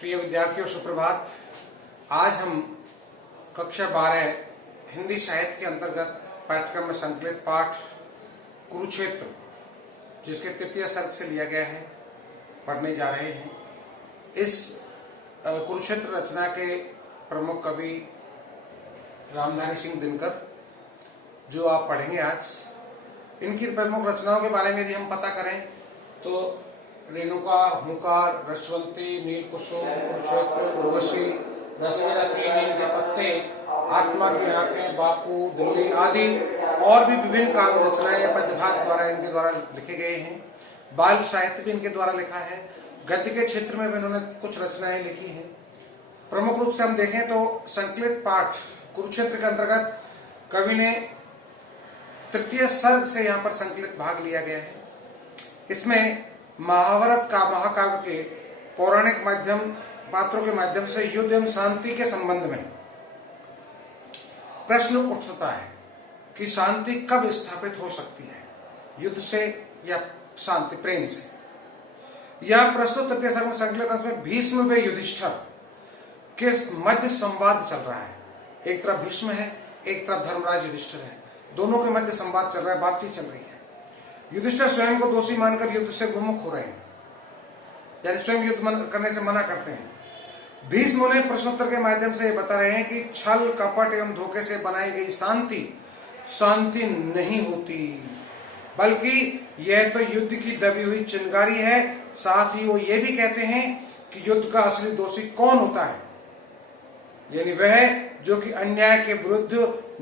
प्रिय विद्यार्थियों, सुप्रभात। आज हम कक्षा 12 हिंदी साहित्य के अंतर्गत पाठ्यक्रम में संकलित पाठ कुरुक्षेत्र, जिसके तृतीय सर्ग से लिया गया है, पढ़ने जा रहे हैं। इस कुरुक्षेत्र रचना के प्रमुख कवि रामधारी सिंह दिनकर, जो आप पढ़ेंगे आज। इनकी प्रमुख रचनाओं के बारे में यदि हम पता करें तो रेणुका, हुंकार, रसवंती, नीलकुसुम, कुरुक्षेत्र, उर्वशी, रश्मिरथी, नीम के पत्ते, आत्मा की आंखें, बापू, दिल्ली आदि और भी विभिन्न काव्य रचनाएं या पद्यभाग द्वारा इनके द्वारा लिखे गए हैं। बाल साहित्य भी इनके द्वारा लिखा है। गद्य के क्षेत्र में भी इन्होंने कुछ रचनाएं लिखी हैं। प्रमुख रूप से हम देखें तो संकलित पाठ कुरुक्षेत्र के अंतर्गत कवि ने तृतीय सर्ग से यहाँ पर संकलित भाग लिया गया है। इसमें महाभारत का महाकाव्य के पौराणिक माध्यम पात्रों के माध्यम से युद्ध एवं शांति के संबंध में प्रश्न उठता है कि शांति कब स्थापित हो सकती है, युद्ध से या शांति प्रेम से। यह प्रस्तुत तृतीय सर्ग में संकलित इसमें भीष्म व युधिष्ठिर के मध्य संवाद चल रहा है। एक तरफ भीष्म है, एक तरफ धर्मराज युधिष्ठिर है। दोनों के मध्य संवाद चल रहा है, बातचीत चल रही है। युधिष्ठिर स्वयं को दोषी मानकर युद्ध से विमुख हो रहे हैं, यानी स्वयं युद्ध करने से मना करते हैं। भीष्म ने प्रश्नोत्तर के माध्यम से बता रहे हैं कि छल, कपट एवं धोखे से बनाई गई शांति शांति नहीं होती, बल्कि यह तो युद्ध की दबी हुई चिंगारी है। साथ ही वो ये भी कहते हैं कि युद्ध का असली दोषी कौन होता है, यानी वह जो कि अन्याय के विरुद्ध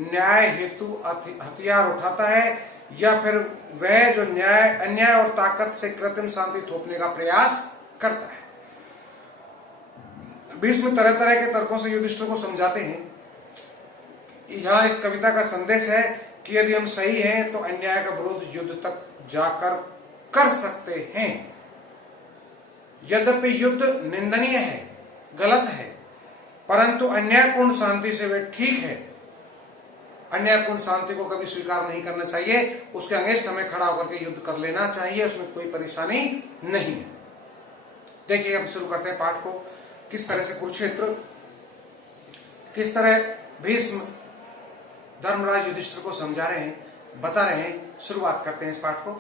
न्याय हेतु हथियार उठाता है, या फिर वह जो अन्याय और ताकत से कृत्रिम शांति थोपने का प्रयास करता है। भीष्म तरह तरह के तर्कों से युधिष्ठिर को समझाते हैं। यहां इस कविता का संदेश है कि यदि हम सही हैं तो अन्याय का विरोध युद्ध तक जाकर कर सकते हैं। यद्यपि युद्ध निंदनीय है, गलत है, परंतु अन्यायपूर्ण शांति से वह ठीक है। अन्यायपूर्ण शांति को कभी स्वीकार नहीं करना चाहिए, उसके अगेंस्ट हमें खड़ा होकर के युद्ध कर लेना चाहिए, उसमें कोई परेशानी नहीं है। देखिए, अब शुरू करते हैं पाठ को। किस तरह से कुरुक्षेत्र, किस तरह भीष्म धर्मराज युधिष्ठिर को समझा रहे हैं, बता रहे हैं। शुरुआत करते हैं इस पाठ को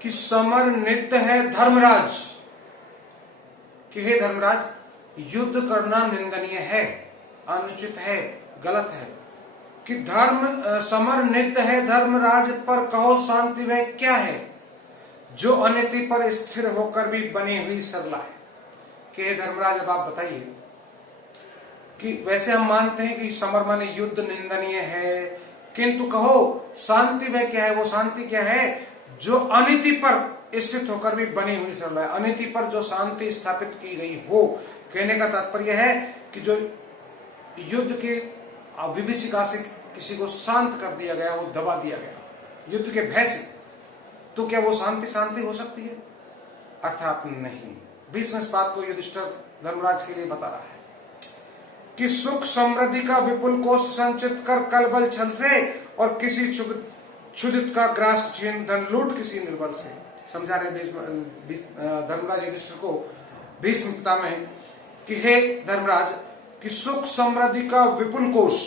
कि समर नित्य है धर्मराज, कि हे धर्मराज, युद्ध करना निंदनीय है, अनुचित है, गलत है। कि समर नित्य है धर्मराज, पर कहो शांति वह क्या है, जो अनिति पर स्थिर होकर भी बनी हुई सरला है। कि धर्मराज, अब आप बताइए कि वैसे हम मानते हैं कि समर माने युद्ध निंदनीय है, किंतु कहो शांति वह क्या है, वो शांति क्या है जो अनिति पर स्थित होकर भी बनी हुई सरला है। अनिति पर जो शांति स्थापित की गई हो, कहने का तात्पर्य है कि जो युद्ध के विभीषिका से किसी को शांत कर दिया गया, वो दबा दिया गया युद्ध के भय से, तो क्या वो शांति हो सकती है? अर्थात नहीं। भीष्म इस बात को युधिष्ठिर धर्मराज के लिए बता रहा है कि सुख समृद्धि का विपुल कोष संचित कर कलबल छल से, और किसी क्षुधित का ग्रास छीन धन लूट किसी निर्बल से। समझा रहे धर्मराज युधिष्ठिर को भीष्म पितामह कि हे धर्मराज, कि सुख समृद्धि का विपुल कोष,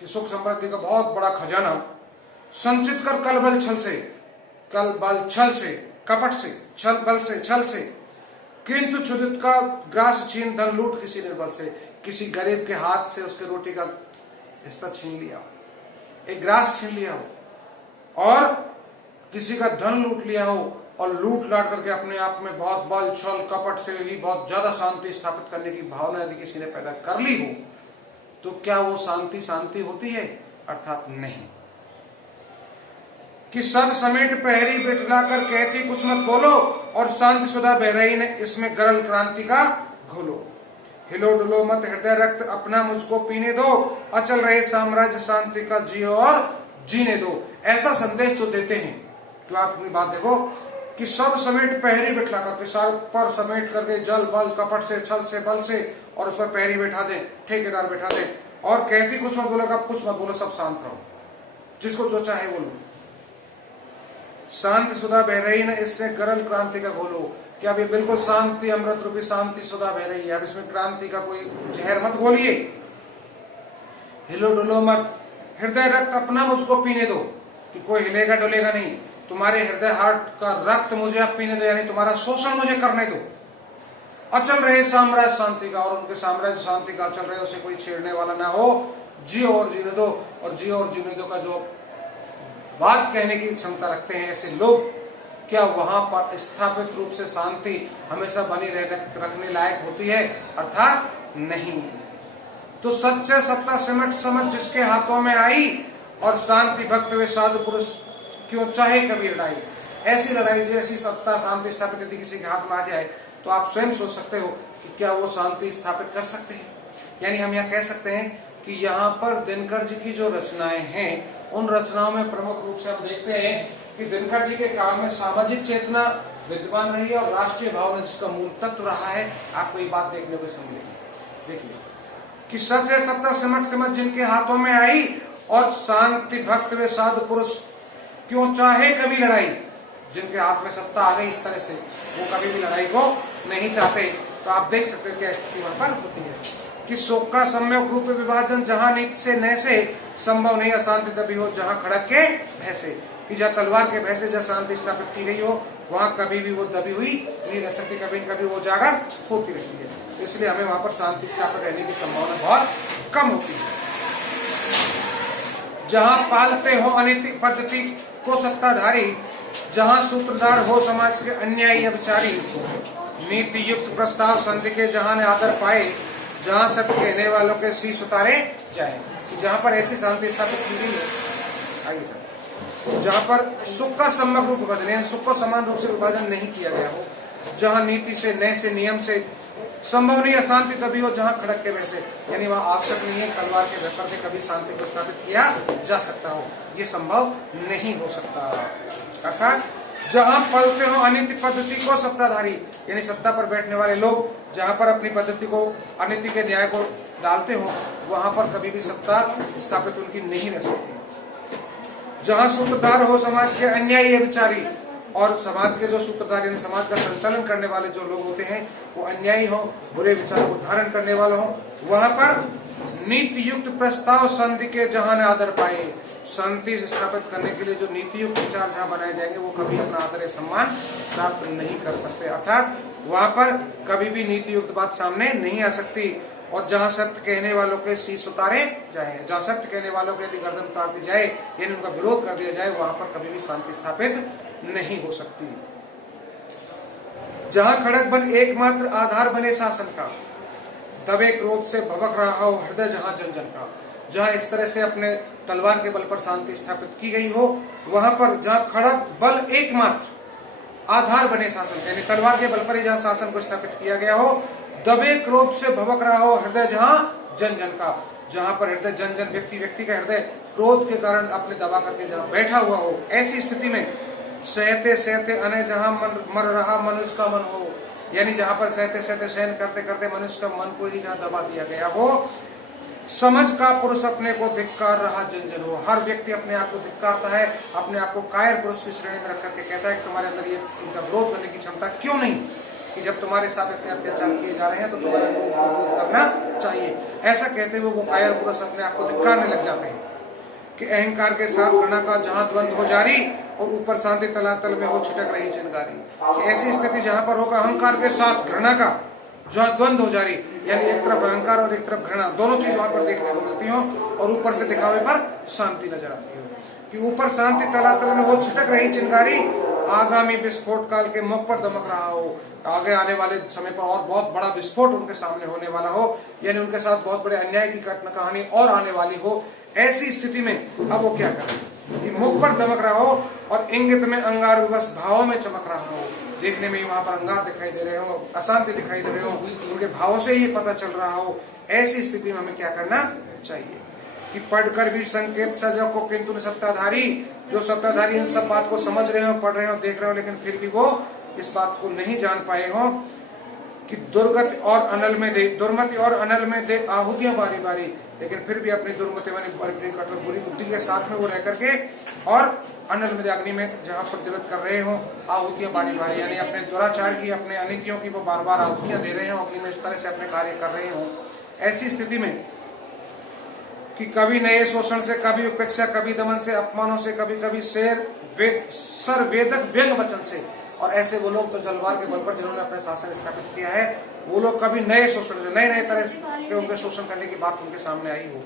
कि सुख समृद्धि का बहुत बड़ा खजाना संचित कर कलबल छल से, कपट से, छल से, किंतु क्षुधित का ग्रास छीन धन लूट किसी निर्बल से। किसी गरीब के हाथ से उसके रोटी का हिस्सा छीन लिया, एक ग्रास छीन लिया हो, और किसी का धन लूट लिया हो, और लूट लाट करके अपने आप में बहुत बल, छल, कपट से ही बहुत ज्यादा शांति स्थापित करने की भावना यदि किसी ने पैदा कर ली हो, तो क्या वो शांति होती है? अर्थात नहीं। कि सब समेट पहरी बिठला कर कहती कुछ मत बोलो, और शांति सुधा बहरई ने इसमें गरल क्रांति का घोलो। हिलो डुलो मत हृदय रक्त अपना मुझको पीने दो, अचल रहे साम्राज्य शांति का जियो और जीने दो। ऐसा संदेश जो देते हैं, तो आप अपनी बात देखो कि सब समेट पहरी बिठला करके, सर पर समेट करके जल बल कपट से, छल से, बल से, और उस पर पहरी बैठा दे, ठेकेदार बैठा दे, और कहती कुछ मत बोलो, कुछ मत बोलो, सब शांत रहो, जिसको जो चाहे बोलो। शांति सुधा बह रही न, इससे गरल क्रांति का घोलो। कि अब ये बिल्कुल शांति अमृत रूपी शांति सुधा बह रही है, अब इसमें क्रांति का कोई जहर मत घोलिए। हिलो डुलो मत, हृदय रक्त अपना मुझको पीने दो, कि कोई हिलेगा डुलेगा नहीं। तुम्हारे हृदय हार्ट का रक्त मुझे अब पीने दो, यानी तुम्हारा शोषण मुझे करने दो। अचल रहे साम्राज्य शांति का, और उनके साम्राज्य शांति का अचल रहे, उसे कोई छेड़ने वाला ना हो। जियो और जीने दो, और जियो और जीने दो का जो बात कहने की क्षमता रखते हैं ऐसे लोग, क्या वहां पर स्थापित रूप से शांति हमेशा बनी रखने लायक होती है? अर्थात नहीं। तो सच्चे सत्ता सिमट समझ जिसके हाथों में आई, और शांति भक्त वे साधु पुरुष क्यों चाहे कभी लड़ाई। ऐसी लड़ाई जैसी सत्ता शांति स्थापित यदि किसी के हाथ में आ जाए, तो आप स्वयं सोच सकते हो कि क्या वो शांति स्थापित कर सकते हैं। यानी हम यहाँ कह सकते हैं कि यहाँ पर दिनकर जी की जो रचनाएं हैं, उन रचनाओं में प्रमुख रूप से हम देखते हैं कि दिनकर जी के काल में सामाजिक चेतना विद्यमान रही है, और राष्ट्रीय भावना जिसका मूल तत्व रहा है। आपको ये बात देखने को मिलेगी। देखिए कि सच है सत्ता सिमट सिमट जिनके हाथों में आई, और शांति भक्त वे साधु पुरुष क्यों चाहे कभी लड़ाई। जिनके हाथ में सत्ता आ गई इस तरह से, वो कभी भी लड़ाई को नहीं चाहते। तो आप देख सकते हो क्या स्थिति वहां पर होती है कि शोक का सम्यक रूप विभाजन, जहां नीति से नय से संभव नहीं अशांति दबी हो, जहां खड़क के भय से, कि जहाँ तलवार के भय से जहाँ शांति स्थापित की गई हो, वहां कभी भी वो दबी हुई नहीं रह सकती, कभी न कभी वो जागर होती रहती है। इसलिए हमें वहां पर शांति स्थापित रहने की संभावना बहुत कम होती है। जहां पालते हो अनैतिक पद्धति को सत्ताधारी, जहां सूत्रधार हो समाज के अन्यायी अभिचारी, नीति युक्त प्रस्ताव संधि के जहां ने आदर पाए, जहां सत्य कहने वालों के शीश उतारे जाए। जहां पर ऐसी शांति स्थापित की गई है, आइए सर, जहां पर सुख का सम्यक रूप विभाजन, सुख को समान रूप से विभाजन नहीं किया गया हो, जहां नीति से नय से नियम से संभव नहीं अशांति तभी हो, जहां खड़क के वैसे, यानी वहां आवश्यक नहीं है तलवार के व्यापार से कभी शांति को स्थापित किया जा सकता हो, ये संभव नहीं हो सकता। अर्थात जहां पलते हो अनीति पद्धति को सत्ताधारी, यानी सत्ता पर बैठने वाले लोग जहां पर अपनी पद्धति को अनीति के न्याय को डालते हो, वहां पर कभी भी सत्ता स्थापित उनकी नहीं रह सकती। जहां सूत्रधार हो समाज के अन्यायी विचारी, और समाज के जो सूत्रधार यानी समाज का संचालन करने वाले जो लोग होते हैं वो अन्यायी हो, बुरे विचारों को धारण करने वाले हो, वहां पर नीति युक्त प्रस्ताव संधि के जहां ने आदर पाए, शांति स्थापित करने के लिए जो नीति युक्त विचार जहां बनाए जाएंगे वो कभी अपना आदर या सम्मान प्राप्त नहीं कर सकते। अर्थात वहां पर कभी भी नीति युक्त बात सामने नहीं आ सकती। और जहां सत्य कहने वालों के शीश उतारे जाए, जहां सत्य कहने वालों के यदि गर्दन उतार दी जाए यानी उनका विरोध कर दिया जाए, वहां पर कभी भी शांति स्थापित नहीं हो सकती। जहां खड़क बन एकमात्र आधार बने शासन का, दबे क्रोध से भबक रहा हो हृदय जहां जन जन का, जहां इस तरह से अपने तलवार के बल पर शांति स्थापित की गई हो, वहां पर जहां खड़क बल एकमात्र आधार बने शासन, यानी तलवार के बल पर ही जहां शासन को स्थापित किया गया हो, दबे क्रोध से भबक रहा हो हृदय जहां जन जन का, जहां पर हृदय जन जन व्यक्ति का हृदय क्रोध के कारण अपने दबा करके जहां बैठा हुआ हो, ऐसी स्थिति में सहते सहते अने जहां मर रहा मनुष्य का मन हो, यानी जहां पर सहते सहते सहन करते करते मनुष्य का मन को ही जहां दबा दिया गया हो, समझ का पुरुष अपने को धिक्कार रहा जन जन हो, हर व्यक्ति अपने आप को धिक्कारता है, अपने आप को कायर पुरुष की श्रेणी में रख करके कहता है कि तुम्हारे अंदर ये इनका विरोध करने की क्षमता क्यों नहीं, कि जब तुम्हारे साथ इतने अत्याचार किए जा रहे हैं तो तुम्हारा विरोध करना चाहिए। ऐसा कहते हुए वो कायर पुरुष अपने आप को धिक्कारने लग जाते हैं कि अहंकार के साथ घृणा का जहां द्वंद हो जारी, और ऊपर शांति तलातल में हो छिटक रही चिनगारी। ऐसी स्थिति जहां पर होगा अहंकार के साथ घृणा का जहां द्वंद हो जारी, यानी एक तरफ अहंकार और एक तरफ घृणा, दोनों चीज वहां पर देखने को मिलती हो, और ऊपर से दिखावे पर शांति नजर आती हो, कि ऊपर शांति तलातल में हो छिटक रही चिनगारी, आगामी विस्फोट काल के मुख पर दमक रहा हो, आगे आने वाले समय पर और बहुत बड़ा विस्फोट उनके सामने होने वाला हो, यानी उनके साथ बहुत बड़े अन्याय की घटना कहानी और आने वाली हो। ऐसी स्थिति में अब वो क्या करें कि मुख पर दमक रहा हो और इंगित में अंगार विवश भावों में चमक रहा हो, देखने में वहां पर अंगार दिखाई दे रहे हो, अशांति दिखाई दे रहे हो, उनके भावों से ही पता चल रहा हो। ऐसी स्थिति में हमें क्या करना चाहिए कि पढ़कर भी संकेत सजग को किंतु सत्ताधारी, जो सत्ताधारी इन सब बात को समझ रहे हो, पढ़ रहे हो, देख रहे हो, लेकिन फिर भी वो इस बात को नहीं जान पाए हो कि दुर्मति और अनल में दे आहुतियां बारी बारी, लेकिन फिर भी अपनी दुर्मति वाली कठोर बुरी बुद्धि के साथ में वो रह करके और अनल में अग्नि में जहां प्रज्वलित कर रहे हो, आहुतियां बारी बारी, यानी अपने दुराचार की, अपने अनितियों की वो बार बार आहुतियां दे रहे हो, अग्नि में इस तरह से अपने कार्य कर रहे हो। ऐसी स्थिति में कि कभी नए शोषण से, कभी उपेक्षा, कभी दमन से, अपमानों से, कभी कभी सर वेदक व्यंग वचन से, और ऐसे वो लोग तो तलवार के बल पर जिन्होंने अपना शासन स्थापित किया है, वो लोग कभी नए शोषण से, नए नए तरह के उनके शोषण करने की बात उनके सामने आई हो,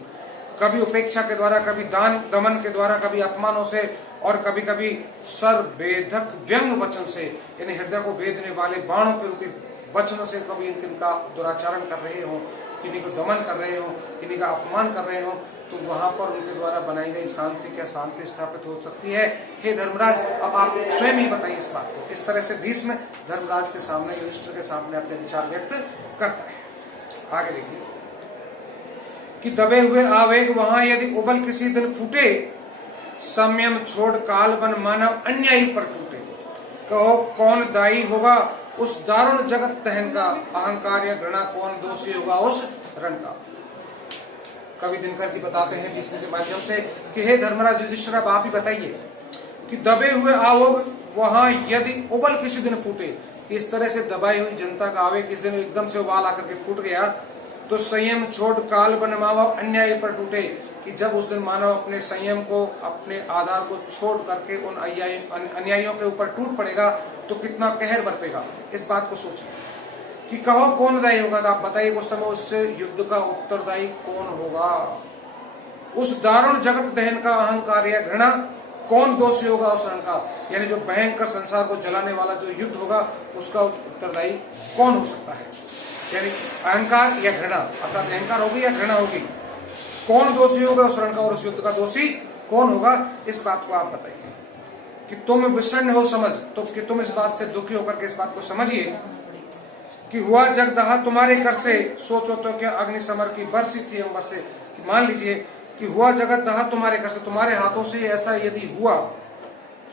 कभी उपेक्षा के द्वारा, कभी दान दमन के द्वारा, कभी अपमानों से, और कभी कभी सर वेदक व्यंग वचन से, यानी हृदय को भेदने वाले बाणों के रूपी वचनों से कभी इनका दुराचरण कर रहे हो, किन्हीं को दमन कर रहे हो, किन्हीं का अपमान कर रहे हो, तो वहां पर उनके द्वारा बनाई गई शांति क्या शांति स्थापित हो सकती है? हे धर्मराज, अब आप स्वयं ही बताइए इस बात को। इस तरह से भीष्म धर्मराज के सामने, युधिष्ठिर के सामने अपने विचार व्यक्त करता है। आगे देखिए कि दबे हुए आवेग वहां यदि उबल किसी दिन फूटे, संयम छोड़ काल बन मानव अन्यायी पर टूटे। कहो कौन दायी होगा उस दारुण जगत दहन का, अहंकार या घृणा कौन दोषी होगा उस रण का। कवि दिनकर जी बताते हैं भीष्म के माध्यम से कि हे धर्मराज युधिष्ठिर, अब आप ही बताइए कि दबे हुए आवेग वहां यदि उबल किसी दिन फूटे, इस तरह से दबाई हुई जनता का आवेग किस दिन एकदम से उबाल आकर के फूट गया, तो संयम छोड़ काल बन मानव अन्याय पर टूटे, कि जब उस दिन मानव अपने संयम को, अपने आधार को छोड़ करके उन अन्यायियों के ऊपर टूट पड़ेगा तो कितना कहर बरपेगा। इस बात को सोचिए कि कहो कौन दायी होगा, तो आप बताइए उस समय उससे युद्ध का उत्तरदायी कौन होगा? उस दारुण जगत दहन का अहंकार या घृणा कौन दोषी होगा उस रण का, यानी जो भयंकर संसार को जलाने वाला जो युद्ध होगा उसका उत्तरदायी कौन हो सकता है? यानी अहंकार या घृणा, अर्थात अहंकार होगी या घृणा होगी, कौन दोषी होगा उस रण का, और उस युद्ध का दोषी कौन होगा? इस बात को आप बताइए कि तुम विषण्ण हो समझ, तो कि तुम इस बात से दुखी होकर के इस बात को समझिए कि हुआ जगदहा तुम्हारे कर से, सोचो तो क्या अग्नि समर की बरसी थी अंबर से। मान लीजिए कि हुआ जगत दहा तुम्हारे कर से, तुम्हारे हाथों से ऐसा यदि हुआ,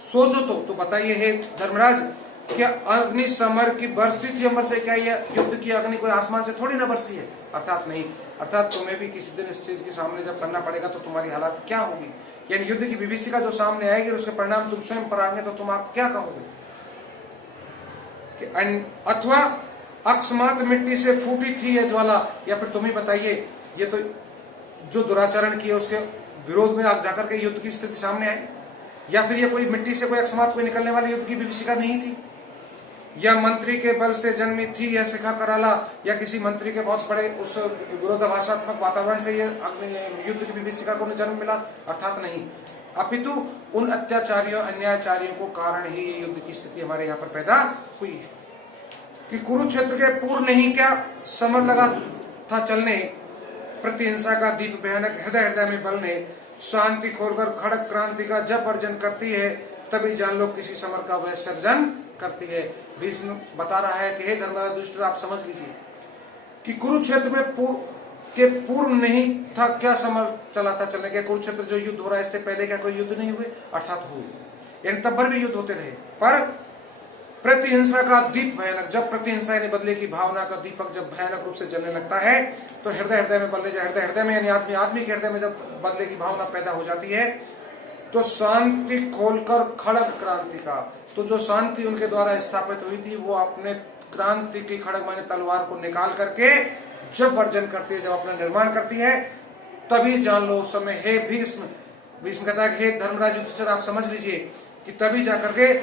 सोचो तो बताइए हे धर्मराज, क्या अग्नि समर की बरसी थी अंबर से? क्या यह युद्ध की अग्नि कोई आसमान से थोड़ी ना बरसी है? अर्थात नहीं। अर्थात तुम्हें भी किसी दिन इस चीज के सामने जब करना पड़ेगा तो तुम्हारी हालत क्या होगी, यानी युद्ध की विभीषिका जो सामने आएगी उसके परिणाम तुम स्वयं पर आएंगे, तो तुम आप क्या कहोगे? अथवा अकस्मात मिट्टी से फूटी थी यह ज्वाला, या फिर तुम ही बताइए, ये तो जो दुराचरण किए उसके विरोध में आप जाकर के युद्ध की स्थिति सामने आई, या फिर ये कोई मिट्टी से कोई अकस्मात कोई निकलने वाली युद्ध की विभीषिका नहीं थी, या मंत्री के बल से जन्मी थी यह शिखा कराला, या किसी मंत्री के बहुत बड़े उस विरोधाभासात्मक वातावरण से यह युद्ध की विभीषिका को जन्म मिला? अर्थात नहीं, अपितु उन अत्याचारियों अन्यायचारियों को कारण ही ये युद्ध की स्थिति हमारे यहाँ पर पैदा हुई है। कि कुरुक्षेत्र के पूर्व नहीं क्या समर लगा था चलने, प्रतिहिंसा का दीप भयानक हृदय हृदय में बलने, शांति खोलकर खड़क क्रांति का जब अर्जन करती है, तभी जान लो किसी समर का वह सर्जन करती है। भीष्म बता रहा है कि हे धर्मराज युधिष्ठिर, आप समझ लीजिए कि कुरुक्षेत्र में पूर्व नहीं था क्या समर चला था चलने के। कुरुक्षेत्र जो युद्ध हो रहा है इससे पहले क्या कोई युद्ध नहीं हुए? अर्थात हुए, यानी तब भी युद्ध होते रहे, पर प्रतिहिंसा का दीप भयानक, जब प्रतिहिंसा यानी बदले की भावना का दीपक जब भयानक रूप से जलने लगता है, तो हृदय हृदय में बदले, हृदय हृदय में यानी आदमी के हृदय में जब बदले की भावना पैदा हो जाती है, तो शांति खोलकर खड़ग क्रांति का, तो जो शांति उनके द्वारा स्थापित हुई थी वो अपने क्रांति की खड़ग माने तलवार को निकाल करके जब वर्जन करती है, जब अपना निर्माण करती है, तभी जान लो उस समय हे भीष्म कहता है हे धर्मराज युधिष्ठिर, आप समझ लीजिए कि तभी जाकर के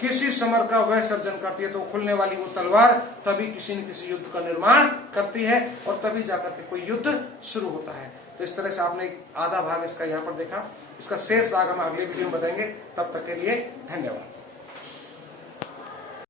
किसी समर का वह सर्जन करती है, तो खुलने वाली वो तलवार तभी किसी न किसी युद्ध का निर्माण करती है, और तभी जाकर के कोई युद्ध शुरू होता है। तो इस तरह से आपने आधा भाग इसका यहाँ पर देखा, इसका शेष भाग हम अगले वीडियो में बताएंगे। तब तक के लिए धन्यवाद।